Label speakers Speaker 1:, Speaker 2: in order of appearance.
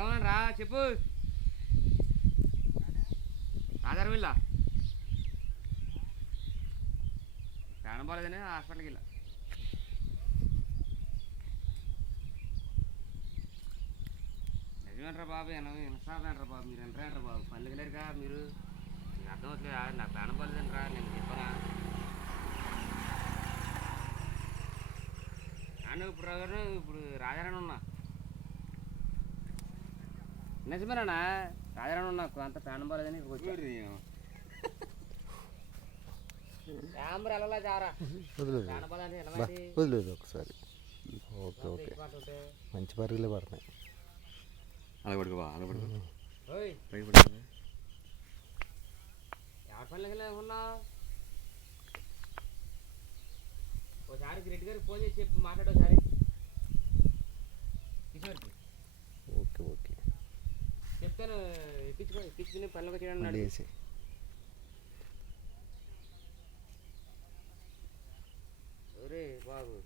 Speaker 1: రమణ రా చెప్పు. ఆధారం వెళ్ళా ప్రాణం బాలేదని హాస్పిటల్కి వెళ్ళా. నిజమేంట్రా బాబు ఎన బాబు మీరు ఎంటారంట్రా బాబు పనులకి లేరుగా మీరు. నేను అర్థం అవుతుందా నా ప్రాణం బాలేదంట్రా నేను చెప్పనా? అను ఇప్పుడు ఇప్పుడు రాజారాణి ఉన్నా. నిజమేనా రాజారాణి ఉన్నా అంత ప్రాణం అలా జారా.
Speaker 2: వదిలేదు ఒకసారి. Okay okay. మంచి పరుగులే పడుతున్నాయి.
Speaker 3: అలా అలా పడుకో.
Speaker 1: ఉన్నావు ఒకసారి రెడ్డి గారికి ఫోన్ చేసి చెప్పు మాట్లాడు ఒకసారి కిషోర్కి
Speaker 2: ఓకే ఓకే
Speaker 1: ఎక్కించుకుని పనులకు చేయడం ఒరే బాబు.